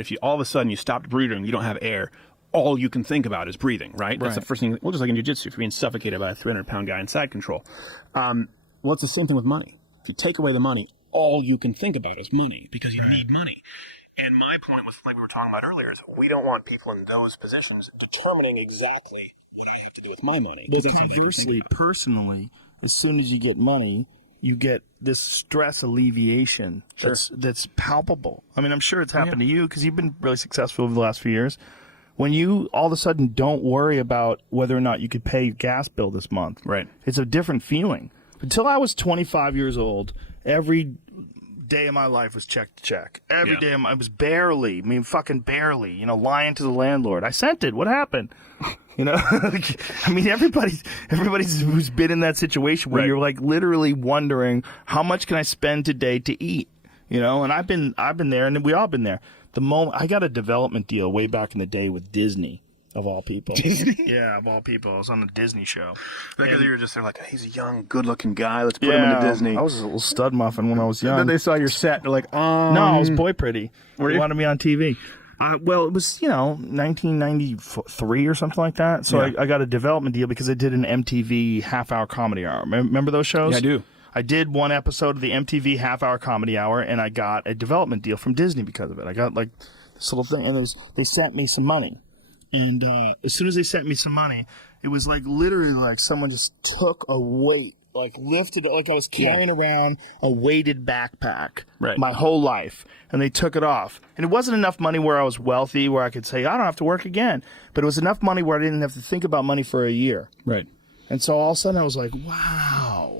if you all of a sudden you stopped breathing, you don't have air, all you can think about is breathing, right? That's the first thing. Well, just like in jiu-jitsu, if you're being suffocated by a 300-pound guy in side control. Well, it's the same thing with money. If you take away the money, all you can think about is money because you need money. And my point was, like we were talking about earlier, is we don't want people in those positions determining exactly what I have to do with my money. Well, conversely, personally, as soon as you get money, you get this stress alleviation that's palpable. I mean, I'm sure it's happened to you because you've been really successful over the last few years. When you all of a sudden don't worry about whether or not you could pay your gas bill this month, it's a different feeling. Until I was 25 years old, every day of my life was check to check. Every day I was barely, fucking barely, lying to the landlord. I sent it. What happened? I mean, everybody's who's been in that situation where you're like literally wondering how much can I spend today to eat, and I've been there, and we all been there. The moment I got a development deal way back in the day with Disney, of all people. Disney? Yeah, of all people. I was on a Disney show. Because you were just there like, he's a young, good-looking guy. Let's put him into Disney. I was a little stud muffin when I was young. And then they saw your set. They're like, No, I was boy pretty. Were you? They wanted me on TV. Well, it was, 1993 or something like that. So I got a development deal because I did an MTV half-hour comedy hour. Remember those shows? Yeah, I do. I did one episode of the MTV half-hour comedy hour, and I got a development deal from Disney because of it. I got, like, this little thing, and they sent me some money. And as soon as they sent me some money, it was like literally like someone just took a weight, like lifted, like I was carrying around a weighted backpack my whole life, and they took it off. And it wasn't enough money where I was wealthy, where I could say, I don't have to work again. But it was enough money where I didn't have to think about money for a year. Right. And so all of a sudden I was like, wow.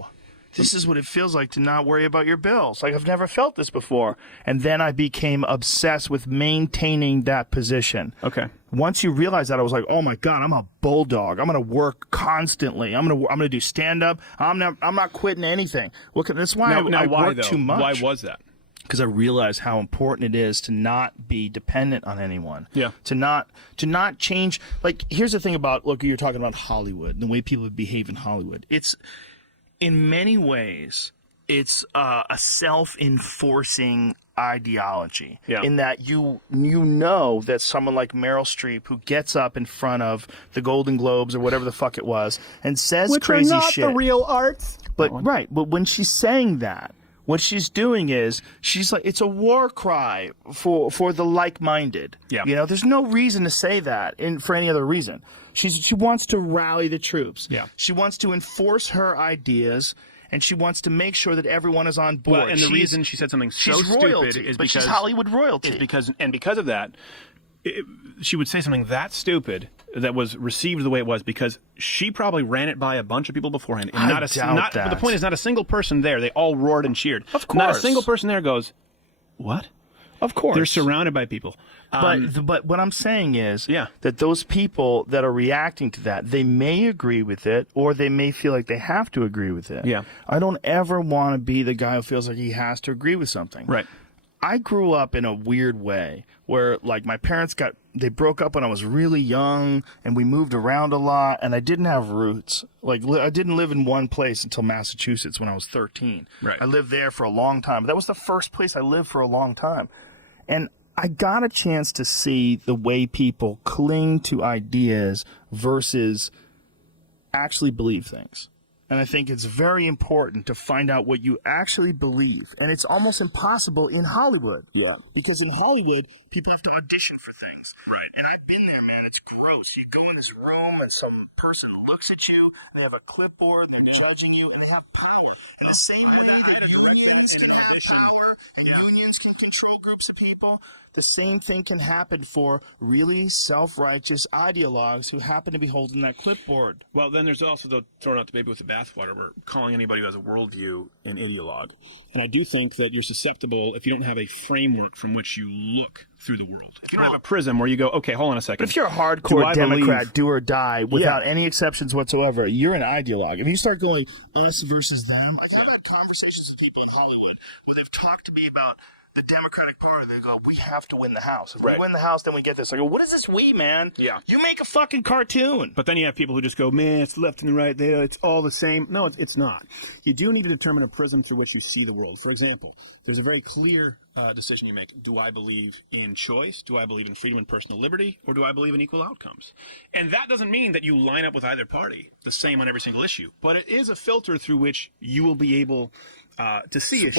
This is what it feels like to not worry about your bills. Like, I've never felt this before. And then I became obsessed with maintaining that position. Okay. Once you realize that, I was like, oh my God, I'm a bulldog. I'm going to work constantly. I'm going to do stand-up. I'm not quitting anything. That's why I work too much. Why was that? Because I realized how important it is to not be dependent on anyone. Yeah. To not change. Like, here's the thing about, look, you're talking about Hollywood, the way people behave in Hollywood. In many ways, it's a self-enforcing ideology. Yeah. In that you know that someone like Meryl Streep, who gets up in front of the Golden Globes or whatever the fuck it was and says crazy shit. Which are not the real arts. But when she's saying that, what she's doing is she's like, it's a war cry for the like-minded. Yeah. There's no reason to say that for any other reason. She wants to rally the troops. Yeah. She wants to enforce her ideas, and she wants to make sure that everyone is on board. Well, and the reason she said something so stupid is because she's Hollywood royalty. Because of that, she would say something that stupid that was received the way it was because she probably ran it by a bunch of people beforehand. And I doubt that. But the point is, not a single person there. They all roared and cheered. Of course. Not a single person there goes, what? Of course. They're surrounded by people. But what I'm saying is that those people that are reacting to that, they may agree with it, or they may feel like they have to agree with it. Yeah. I don't ever want to be the guy who feels like he has to agree with something. Right. I grew up in a weird way where, like, my parents they broke up when I was really young, and we moved around a lot, and I didn't have roots. Like, I didn't live in one place until Massachusetts when I was 13. Right. I lived there for a long time. But that was the first place I lived for a long time. And I got a chance to see the way people cling to ideas versus actually believe things. And I think it's very important to find out what you actually believe. And it's almost impossible in Hollywood. Yeah. Because in Hollywood, people have to audition for things. Right. And I've been there, man. It's gross. You go in this room and some person looks at you, they have a clipboard, and they're judging you, and they have power. And the same way that unions can have power and unions can control groups of people, the same thing can happen for really self-righteous ideologues who happen to be holding that clipboard. Well, then there's also the throwing out the baby with the bathwater. We're calling anybody who has a worldview an ideologue. And I do think that you're susceptible if you don't have a framework from which you look through the world. If you don't have a prism where you go, okay, hold on a second. But if you're a hardcore Democrat, do or die, without any exceptions whatsoever, you're an ideologue. If you start going us versus them, I've had conversations with people in Hollywood where they've talked to me about the Democratic Party, they go, we have to win the House. If Right. we win the House, then we get this. I go, what is this we, man? Yeah. You make a fucking cartoon. But then you have people who just go, man, it's left and the right there. It's all the same. No, it's not. You do need to determine a prism through which you see the world. For example, there's a very clear decision you make. Do I believe in choice? Do I believe in freedom and personal liberty? Or do I believe in equal outcomes? And that doesn't mean that you line up with either party the same on every single issue. But it is a filter through which you will be able to see issues.